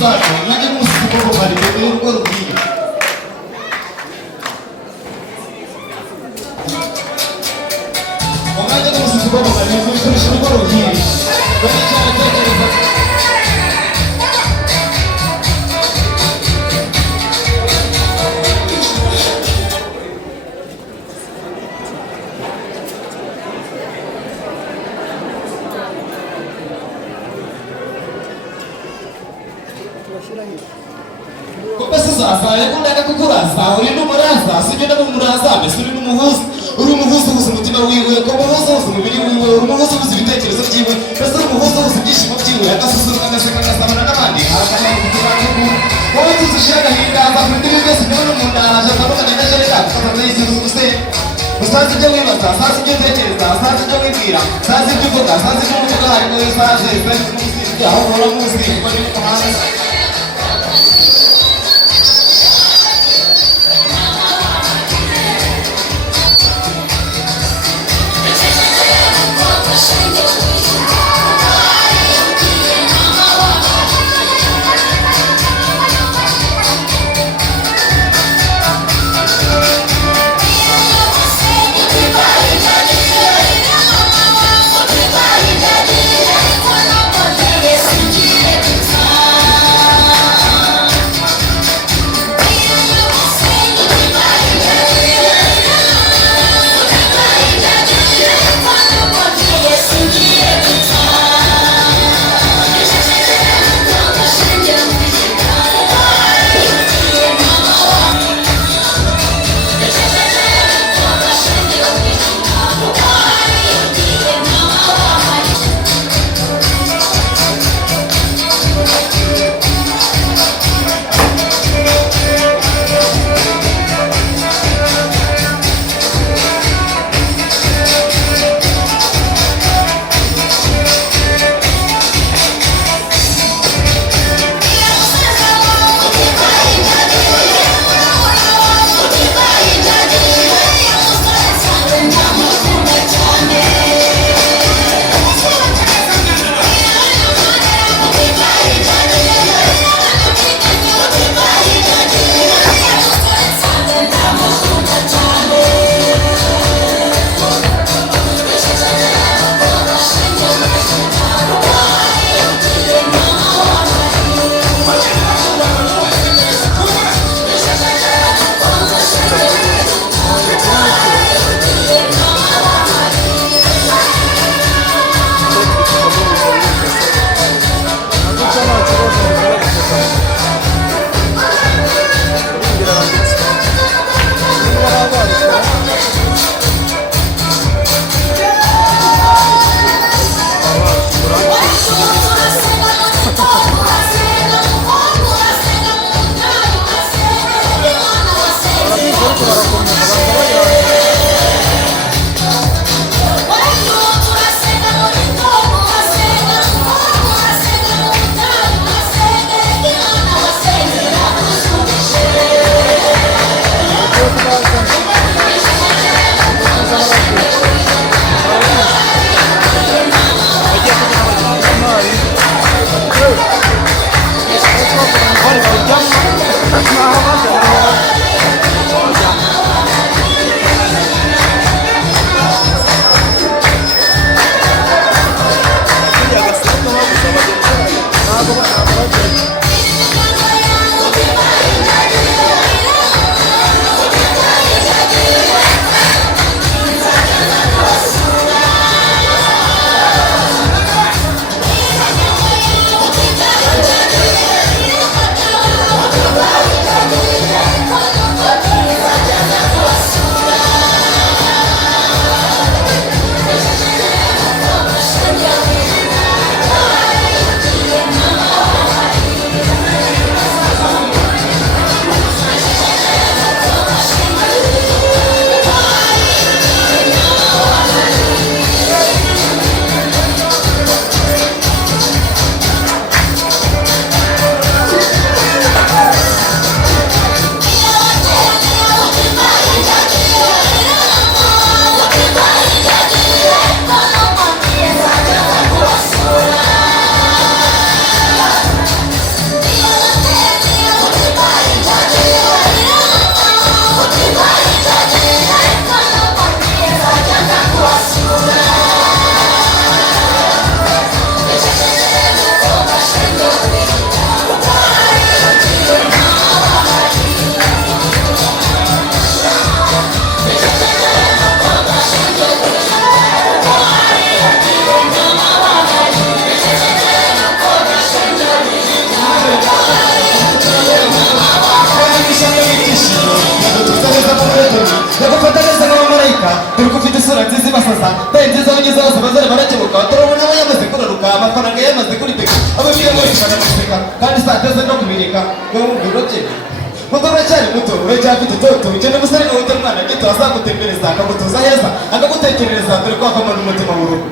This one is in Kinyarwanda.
zacu nanjye nk'umusizi koko bari mbere y'urugo rubwiye umwanya n'umusizi koko bari kubikoresha urugo rubwiye bari cyane tekereza Kopesa sasa yakunda kukuraza uri numuraza sijenda numuraza mbese uri numuhuza uri umuhuza ubuze umutima wiwe ko umuhuza ubuze umubiri wiwe uri umuhuza ubuze ibitekerezo byiwe mbese uri umuhuza ubuze ibyishimo byiwe agasusuruka agaseka agasabana n'abandi arakanya kutubantu wowe tuzushira agahinda afite ibi byose niwe n'umuntu araje akabona n'ajerera akaza yisize ubuse usazi ibyo wibaza sazi ibyo utekereza sazi ibyo wibwira sazi ibyo uvuga sazi ibyo uvuga harimo sazi ibyo aho uhora muzi kuko ni umuhanga dore ko ufite isura nziza ibasaza tayi nziza aho ugeze hose abazare barakebuka batarabona aba yamaze kuraruka amafaranga yamaze kuriteka ababyeyi bose baramuseka kandi saa teze no kubireka ngo mubwiro bye muto uracyari muto uracyafite itoto ugenda umusore ngo wite mwana gito azagutembereza akagutuza heza akagutekerereza dore ko havamo n'umutima w'urugo